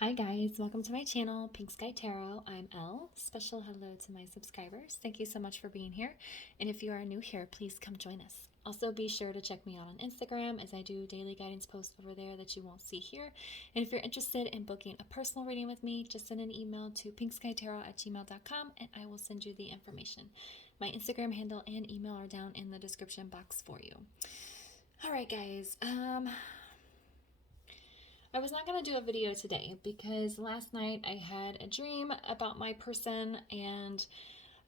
Hi guys, welcome to my channel, Pink Sky Tarot. I'm Elle. Special hello to my subscribers. Thank you so much for being here. And if you are new here, please come join us. Also, be sure to check me out on Instagram as I do daily guidance posts over there that you won't see here. And if you're interested in booking a personal reading with me, just send an email to pinkskytarot@gmail.com and I will send you the information. My Instagram handle and email are down in the description box for you. All right, guys. I was not going to do a video today because last night I had a dream about my person and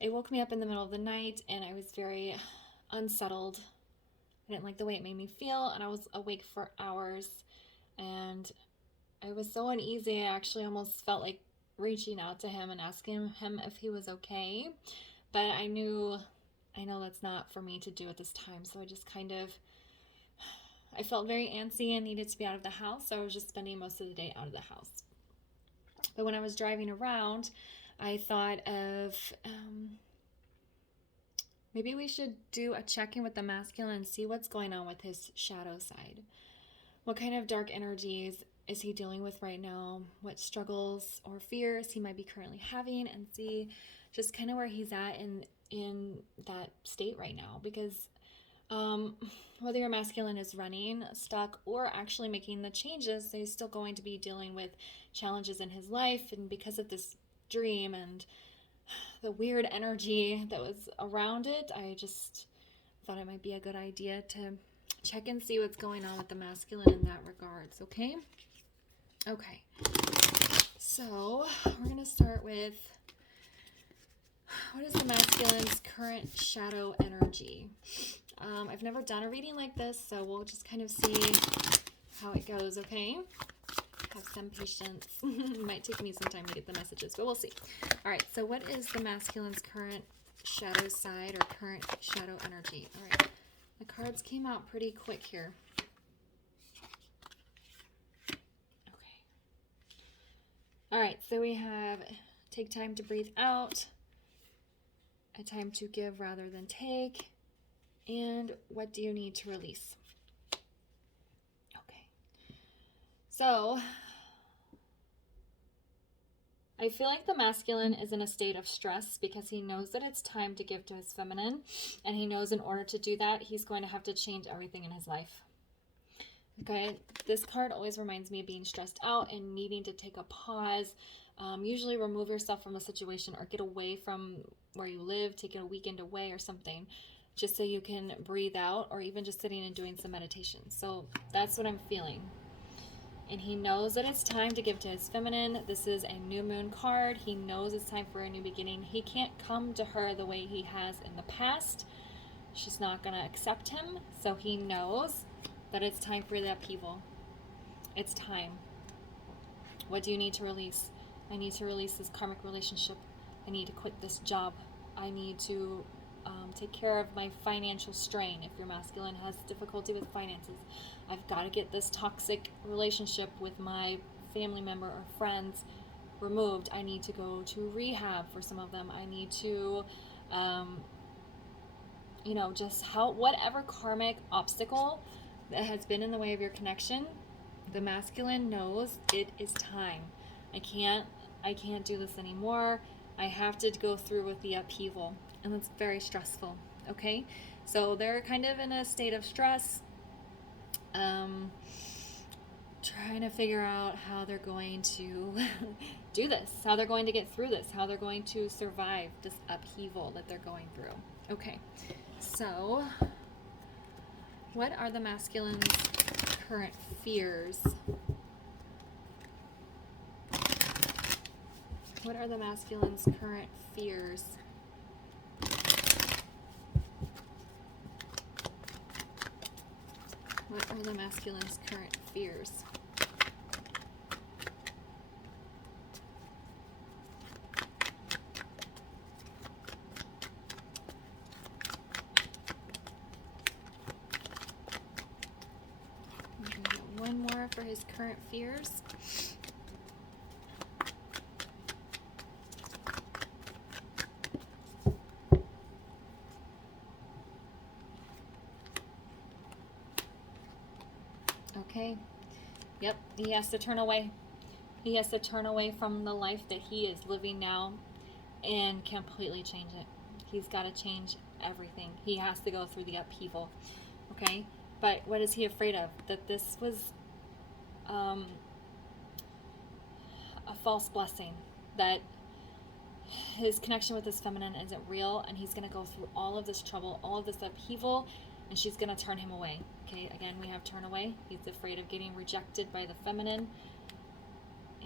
it woke me up in the middle of the night and I was very unsettled. I didn't like the way it made me feel and I was awake for hours and I was so uneasy. I actually almost felt like reaching out to him and asking him if he was okay. But I know that's not for me to do at this time, so I felt very antsy and needed to be out of the house, so I was just spending most of the day out of the house. But when I was driving around, I thought of maybe we should do a check-in with the masculine and see what's going on with his shadow side. What kind of dark energies is he dealing with right now? What struggles or fears he might be currently having, and see just kind of where he's at in that state right now. Because whether your masculine is running, stuck, or actually making the changes, he's still going to be dealing with challenges in his life. And because of this dream and the weird energy that was around it, I just thought it might be a good idea to check and see what's going on with the masculine in that regards, okay? Okay. So we're going to start with, what is the masculine's current shadow energy? I've never done a reading like this, so we'll just kind of see how it goes, okay? Have some patience. It might take me some time to get the messages, but we'll see. All right, so what is the masculine's current shadow side or current shadow energy? All right, the cards came out pretty quick here. Okay. All right, so we have take time to breathe out, a time to give rather than take, and what do you need to release? Okay. So I feel like the masculine is in a state of stress because he knows that it's time to give to his feminine, and he knows in order to do that, he's going to have to change everything in his life. Okay, this card always reminds me of being stressed out and needing to take a pause. Usually remove yourself from a situation or get away from where you live, take a weekend away or something, just so you can breathe out, or even just sitting and doing some meditation. So that's what I'm feeling. And he knows that it's time to give to his feminine. This is a new moon card. He knows it's time for a new beginning. He can't come to her the way he has in the past. She's not going to accept him. So he knows that it's time for the upheaval. It's time. What do you need to release? I need to release this karmic relationship. I need to quit this job. I need to take care of my financial strain. If your masculine has difficulty with finances, I've got to get this toxic relationship with my family member or friends removed. I need to go to rehab for some of them. I need to, just help whatever karmic obstacle that has been in the way of your connection. The masculine knows it is time. I can't do this anymore. I have to go through with the upheaval. And it's very stressful, okay? So they're kind of in a state of stress, trying to figure out how they're going to do this, how they're going to get through this, how they're going to survive this upheaval that they're going through. Okay, so what are the masculine's current fears? What are the masculine's current fears? What are the masculine's current fears? One more for his current fears. Okay. Yep, he has to turn away. He has to turn away from the life that he is living now and completely change it. He's got to change everything. He has to go through the upheaval. Okay? But what is he afraid of? That this was a false blessing. That his connection with his feminine isn't real, and he's going to go through all of this trouble, all of this upheaval, and she's going to turn him away. Okay? Again, we have turn away. He's afraid of getting rejected by the feminine,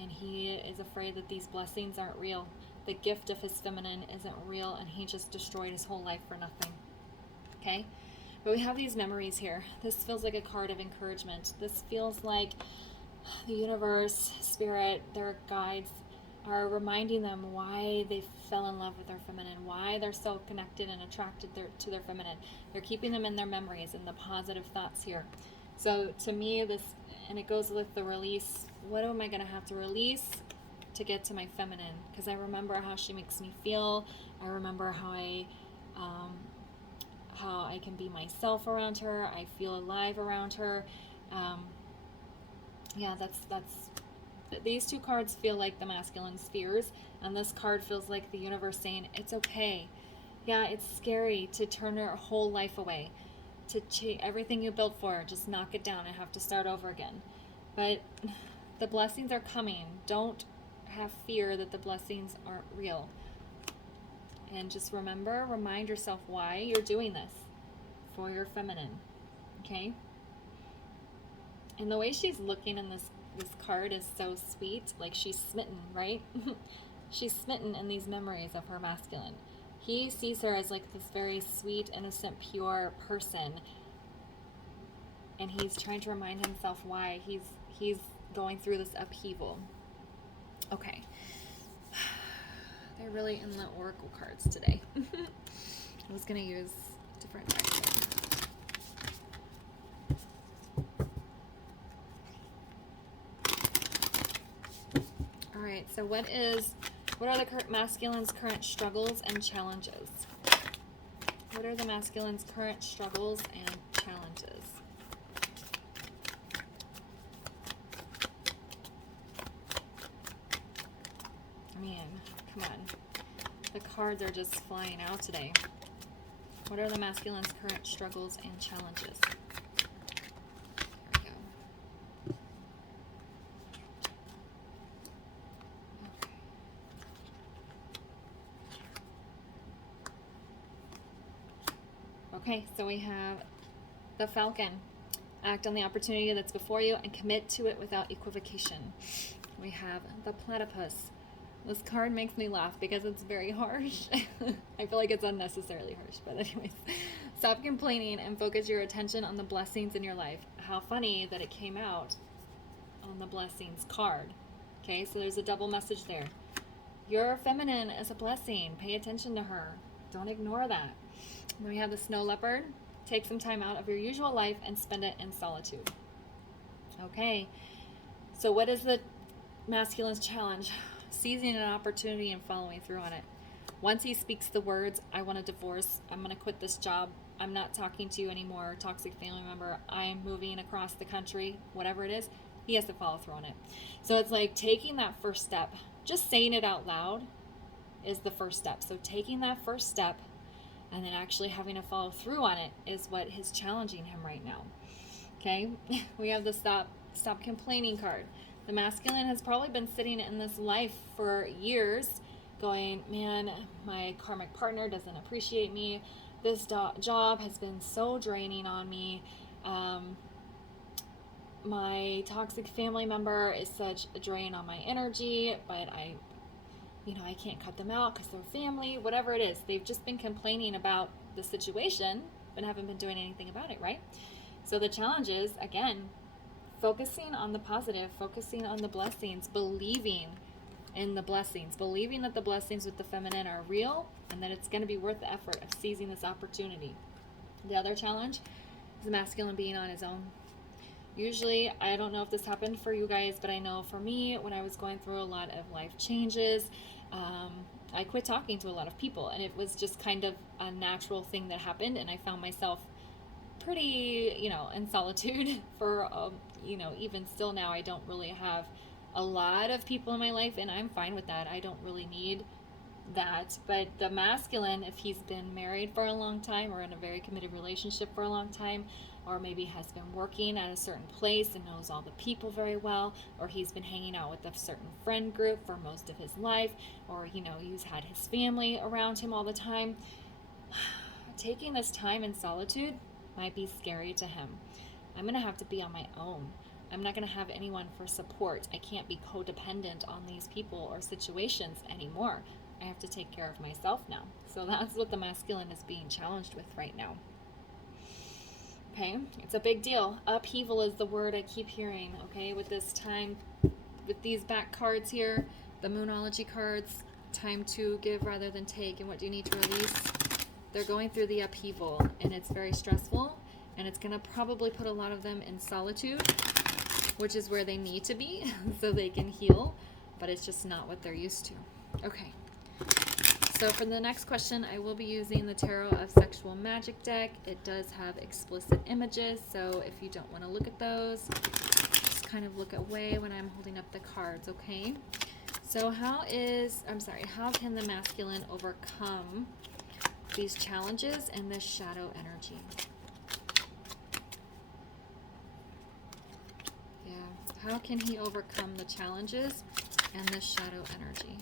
and he is afraid that these blessings aren't real. The gift of his feminine isn't real, and he just destroyed his whole life for nothing. Okay? But we have these memories here. This feels like a card of encouragement. This feels like the universe, spirit, their guides are reminding them why they fell in love with their feminine, why they're so connected and attracted to their feminine. They're keeping them in their memories and the positive thoughts here. So to me, this, and it goes with the release. What am I going to have to release to get to my feminine? Because I remember how she makes me feel. I remember how I can be myself around her. I feel alive around her. Yeah, that's these two cards feel like the masculine spheres, and this card feels like the universe saying it's okay. Yeah, it's scary to turn your whole life away, to everything you built for, just knock it down and have to start over again. But the blessings are coming. Don't have fear that the blessings aren't real. And just remind yourself why you're doing this, for your feminine. Okay? And the way she's looking in this card is so sweet. Like, she's smitten, right? She's smitten in these memories of her masculine. He sees her as like this very sweet, innocent, pure person. And he's trying to remind himself why he's going through this upheaval. Okay. They're really in the oracle cards today. I was going to use different decks. Alright, so what are the masculine's current struggles and challenges? What are the masculine's current struggles and challenges? Man, come on. The cards are just flying out today. What are the masculine's current struggles and challenges? There we go. Okay, so we have the Falcon. Act on the opportunity that's before you and commit to it without equivocation. We have the Platypus. This card makes me laugh because it's very harsh. I feel like it's unnecessarily harsh, but anyways. Stop complaining and focus your attention on the blessings in your life. How funny that it came out on the blessings card. Okay, so there's a double message there. Your feminine is a blessing. Pay attention to her. Don't ignore that. Then we have the Snow Leopard. Take some time out of your usual life and spend it in solitude. Okay, so what is the masculine's challenge? Seizing an opportunity and following through on it. Once he speaks the words, I want a divorce, I'm going to quit this job, I'm not talking to you anymore, toxic family member, I'm moving across the country, whatever it is, he has to follow through on it. So it's like taking that first step. Just saying it out loud is the first step. So taking that first step and then actually having to follow through on it is what is challenging him right now. Okay, we have the stop complaining card. The masculine has probably been sitting in this life for years going, man, my karmic partner doesn't appreciate me. This job has been so draining on me. My toxic family member is such a drain on my energy, but I can't cut them out because they're family, whatever it is. They've just been complaining about the situation, but haven't been doing anything about it, right? So the challenge is, again, focusing on the positive, focusing on the blessings, believing in the blessings, believing that the blessings with the feminine are real and that it's going to be worth the effort of seizing this opportunity. The other challenge is the masculine being on his own. Usually, I don't know if this happened for you guys, but I know for me, when I was going through a lot of life changes, I quit talking to a lot of people, and it was just kind of a natural thing that happened, and I found myself pretty, in solitude for, even still now, I don't really have a lot of people in my life, and I'm fine with that. I don't really need that. But the masculine, if he's been married for a long time or in a very committed relationship for a long time, or maybe has been working at a certain place and knows all the people very well, or he's been hanging out with a certain friend group for most of his life, or he's had his family around him all the time, taking this time in solitude might be scary to him. I'm gonna have to be on my own. I'm not going to have anyone for support. I can't be codependent on these people or situations anymore. I have to take care of myself now. So that's what the masculine is being challenged with right now. Okay, it's a big deal. Upheaval is the word I keep hearing, okay, with this time, with these back cards here, the Moonology cards, time to give rather than take, and what do you need to release? They're going through the upheaval, and it's very stressful, and it's going to probably put a lot of them in solitude, which is where they need to be so they can heal, but it's just not what they're used to. Okay, so for the next question, I will be using the Tarot of Sexual Magic deck. It does have explicit images, so if you don't want to look at those, just kind of look away when I'm holding up the cards, okay? So how can the masculine overcome these challenges and this shadow energy? How can he overcome the challenges and the shadow energy?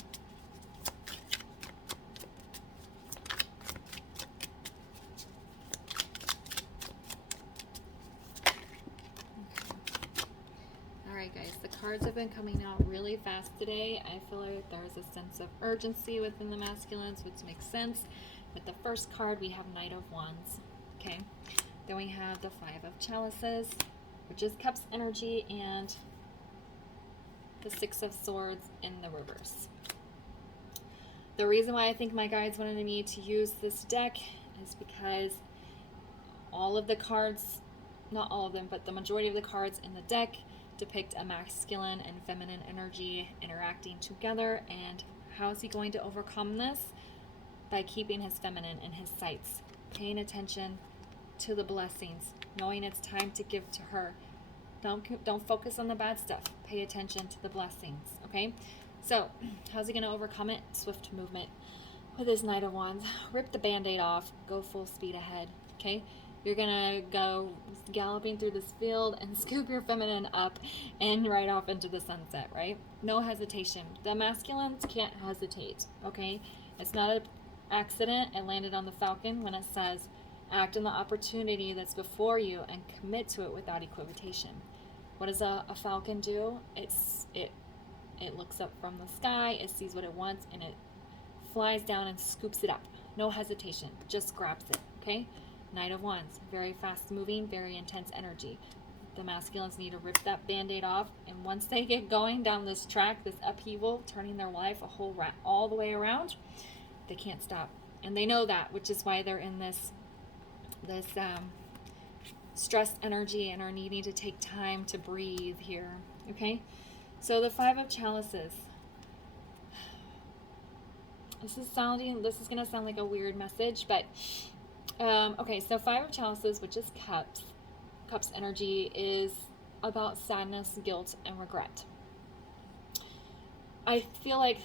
Okay. All right, guys, the cards have been coming out really fast today. I feel like there's a sense of urgency within the masculines, which makes sense. With the first card, we have Knight of Wands. Okay. Then we have the Five of Chalices, which is Cups energy, and the Six of Swords in the reverse. The reason why I think my guides wanted me to use this deck is because all of the cards, not all of them, but the majority of the cards in the deck depict a masculine and feminine energy interacting together. And how is he going to overcome this? By keeping his feminine in his sights, paying attention to the blessings, knowing it's time to give to her. Don't focus on the bad stuff. Pay attention to the blessings, okay? So, how's he going to overcome it? Swift movement with his Knight of Wands. Rip the Band-Aid off. Go full speed ahead, okay? You're going to go galloping through this field and scoop your feminine up and right off into the sunset, right? No hesitation. The masculines can't hesitate, okay? It's not an accident. It landed on the Falcon when it says, act on the opportunity that's before you and commit to it without equivocation. What does a falcon do? It looks up from the sky, it sees what it wants, and it flies down and scoops it up. No hesitation, just grabs it, okay? Knight of Wands, very fast moving, very intense energy. The masculines need to rip that Band-Aid off, and once they get going down this track, this upheaval, turning their life all the way around, they can't stop. And they know that, which is why they're in this stressed energy and are needing to take time to breathe here, okay? So the Five of Chalices. This is going to sound like a weird message, but okay, so Five of Chalices, which is cups. Cups energy is about sadness, guilt, and regret. I feel like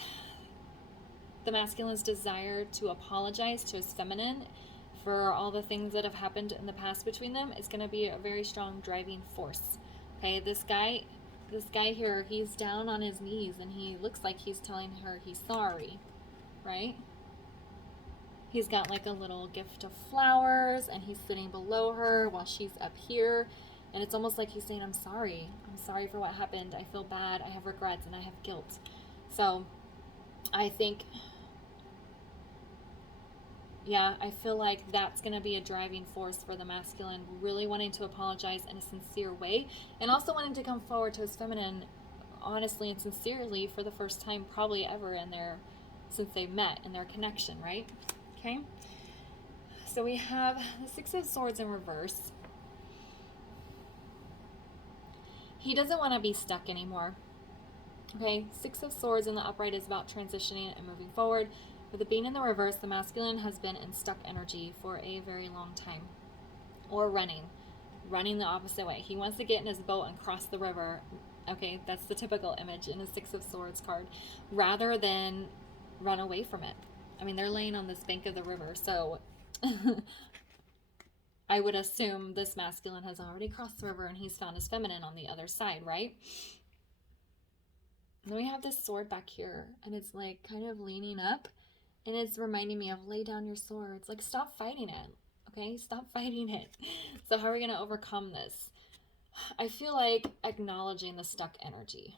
the masculine's desire to apologize to his feminine for all the things that have happened in the past between them is going to be a very strong driving force. Okay, this guy here, he's down on his knees and he looks like he's telling her he's sorry, right? He's got like a little gift of flowers and he's sitting below her while she's up here, and it's almost like he's saying, I'm sorry for what happened, I feel bad, I have regrets, and I have guilt. So I think, yeah, I feel like that's going to be a driving force for the masculine, really wanting to apologize in a sincere way, and also wanting to come forward to his feminine honestly and sincerely for the first time probably ever since they met in their connection, right? Okay, so we have the Six of Swords in reverse. He doesn't want to be stuck anymore. Okay, Six of Swords in the upright is about transitioning and moving forward. With it being in the reverse, the masculine has been in stuck energy for a very long time. Or running the opposite way. He wants to get in his boat and cross the river Okay, that's the typical image in a Six of Swords card, rather than run away from it. I mean, they're laying on this bank of the river, so I would assume this masculine has already crossed the river and he's found his feminine on the other side, right? And then we have this sword back here, and it's like kind of leaning up, and it's reminding me of lay down your swords. Like, stop fighting it, okay? Stop fighting it. So how are we going to overcome this? I feel like acknowledging the stuck energy,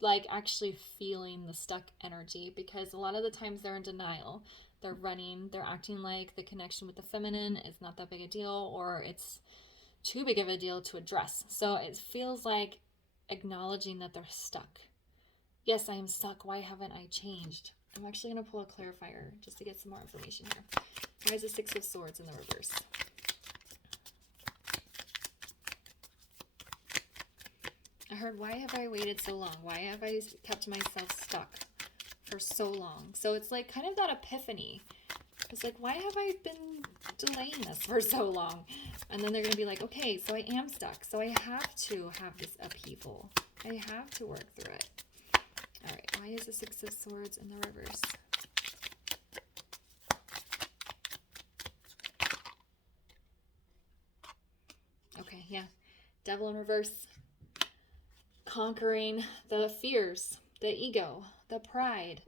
like actually feeling the stuck energy, because a lot of the times they're in denial. They're running, they're acting like the connection with the feminine is not that big a deal, or it's too big of a deal to address. So it feels like acknowledging that they're stuck. Yes, I am stuck. Why haven't I changed? I'm actually going to pull a clarifier just to get some more information here. Why is the Six of Swords in the reverse? I heard, why have I waited so long? Why have I kept myself stuck for so long? So it's like kind of that epiphany. It's like, why have I been delaying this for so long? And then they're going to be like, okay, so I am stuck. So I have to have this upheaval. I have to work through it. All right, why is the Six of Swords in the reverse? Okay, yeah. Devil in reverse. Conquering the fears, the ego, the pride,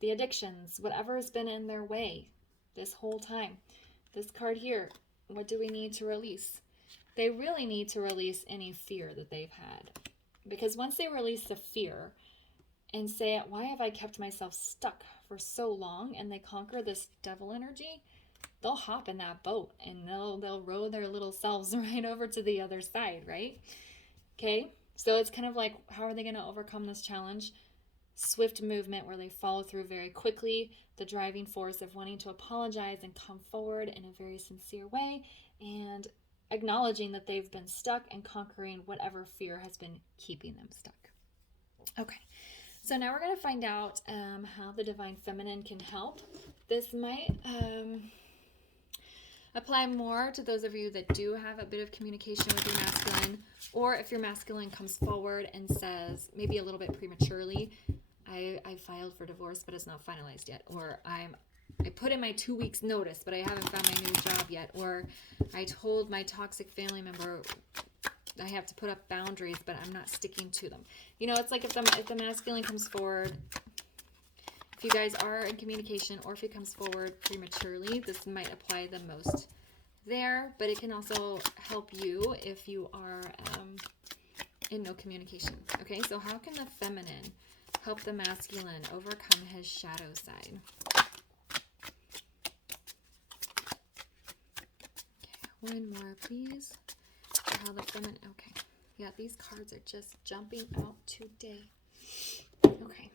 the addictions, whatever has been in their way this whole time. This card here, what do we need to release? They really need to release any fear that they've had. Because once they release the fear and say, why have I kept myself stuck for so long? And they conquer this devil energy, they'll hop in that boat and they'll row their little selves right over to the other side, right? Okay, so it's kind of like, how are they going to overcome this challenge? Swift movement where they follow through very quickly, the driving force of wanting to apologize and come forward in a very sincere way, and acknowledging that they've been stuck and conquering whatever fear has been keeping them stuck. Okay, so now we're going to find out how the Divine Feminine can help. This might apply more to those of you that do have a bit of communication with your masculine, or if your masculine comes forward and says, maybe a little bit prematurely, I filed for divorce, but it's not finalized yet, or I put in my 2 weeks notice, but I haven't found my new job yet, or I told my toxic family member I have to put up boundaries, but I'm not sticking to them. You know, it's like if the masculine comes forward, if you guys are in communication, or if it comes forward prematurely, this might apply the most there, but it can also help you if you are in no communication. Okay, so how can the feminine help the masculine overcome his shadow side? Okay, one more, please. How the feminine, okay. Yeah, these cards are just jumping out today. Okay.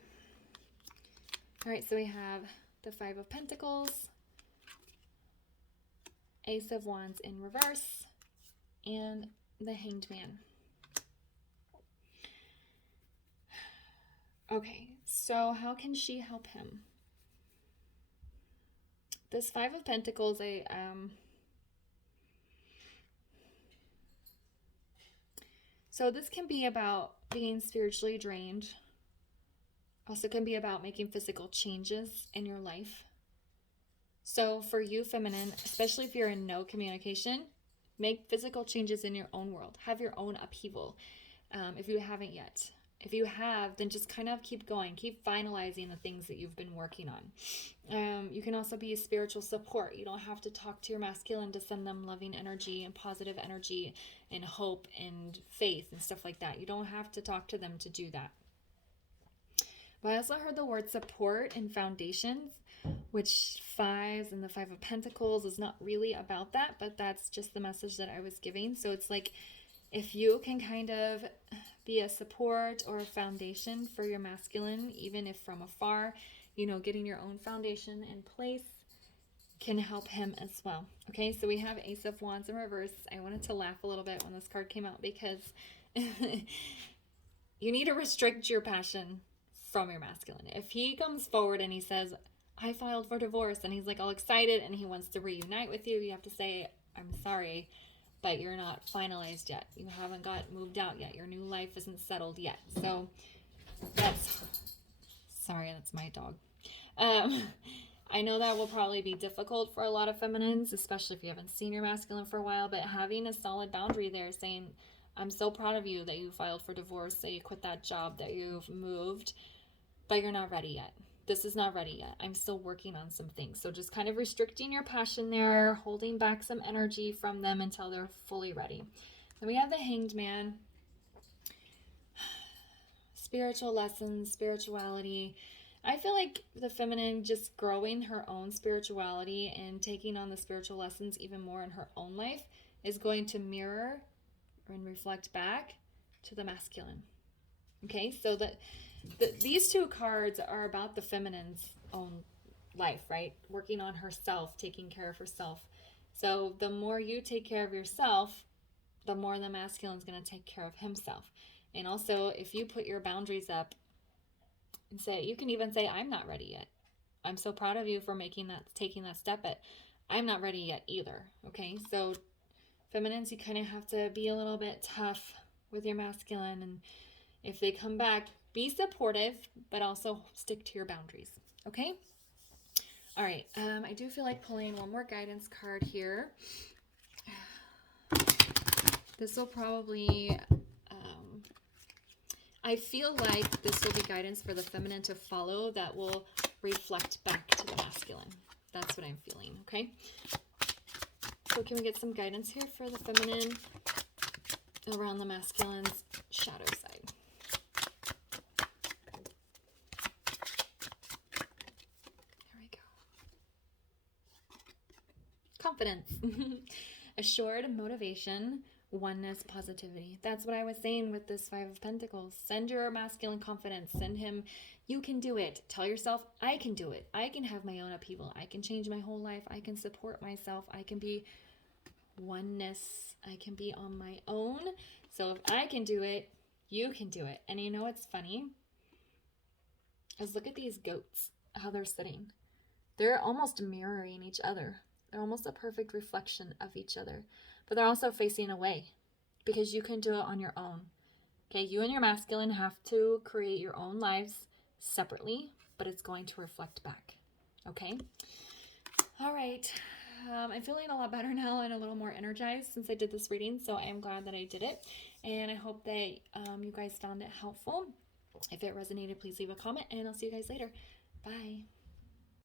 All right, so we have the Five of Pentacles, Ace of Wands in reverse, and the Hanged Man. Okay, so how can she help him? This Five of Pentacles, so this can be about being spiritually drained. Also can be about making physical changes in your life. So for you, feminine, especially if you're in no communication, make physical changes in your own world. Have your own upheaval if you haven't yet. If you have, then just kind of keep going. Keep finalizing the things that you've been working on. You can also be a spiritual support. You don't have to talk to your masculine to send them loving energy and positive energy and hope and faith and stuff like that. You don't have to talk to them to do that. But I also heard the word support and foundations, which fives and the Five of Pentacles is not really about that, but that's just the message that I was giving. So it's like, if you can kind of be a support or a foundation for your masculine, even if from afar, you know, getting your own foundation in place can help him as well. Okay, so we have Ace of Wands in reverse. I wanted to laugh a little bit when this card came out because you need to restrict your passion from your masculine. If he comes forward and he says, I filed for divorce, and he's like all excited and he wants to reunite with you, you have to say, I'm sorry, but you're not finalized yet. You haven't got moved out yet. Your new life isn't settled yet. So sorry, that's my dog. I know that will probably be difficult for a lot of feminines, especially if you haven't seen your masculine for a while, but having a solid boundary there saying, I'm so proud of you that you filed for divorce, that you quit that job, that you've moved, but you're not ready yet. This is not ready yet. I'm still working on some things. So just kind of restricting your passion there, holding back some energy from them until they're fully ready. Then we have the Hanged Man. Spiritual lessons, spirituality. I feel like the feminine just growing her own spirituality and taking on the spiritual lessons even more in her own life is going to mirror and reflect back to the masculine. Okay, so these two cards are about the feminine's own life, right? Working on herself, taking care of herself. So the more you take care of yourself, the more the masculine is going to take care of himself. And also, if you put your boundaries up, and say, you can even say, I'm not ready yet. I'm so proud of you for taking that step, but I'm not ready yet either. Okay, so feminines, you kind of have to be a little bit tough with your masculine, and if they come back, be supportive, but also stick to your boundaries. Okay. All right. I do feel like pulling one more guidance card here. This will probably I feel like this will be guidance for the feminine to follow that will reflect back to the masculine. That's what I'm feeling, okay? So can we get some guidance here for the feminine around the masculine's shadow side? There we go. Confidence. Assured motivation. Oneness, positivity. That's what I was saying with this Five of Pentacles. Send your masculine confidence. Send him, you can do it. Tell yourself, I can do it. I can have my own upheaval. I can change my whole life. I can support myself. I can be oneness. I can be on my own. So if I can do it, you can do it. And you know what's funny? Is look at these goats, how they're sitting. They're almost mirroring each other. They're almost a perfect reflection of each other. But they're also facing away because you can do it on your own. Okay, you and your masculine have to create your own lives separately, but it's going to reflect back. Okay? All right. I'm feeling a lot better now and a little more energized since I did this reading, so I am glad that I did it. And I hope that you guys found it helpful. If it resonated, please leave a comment, and I'll see you guys later. Bye.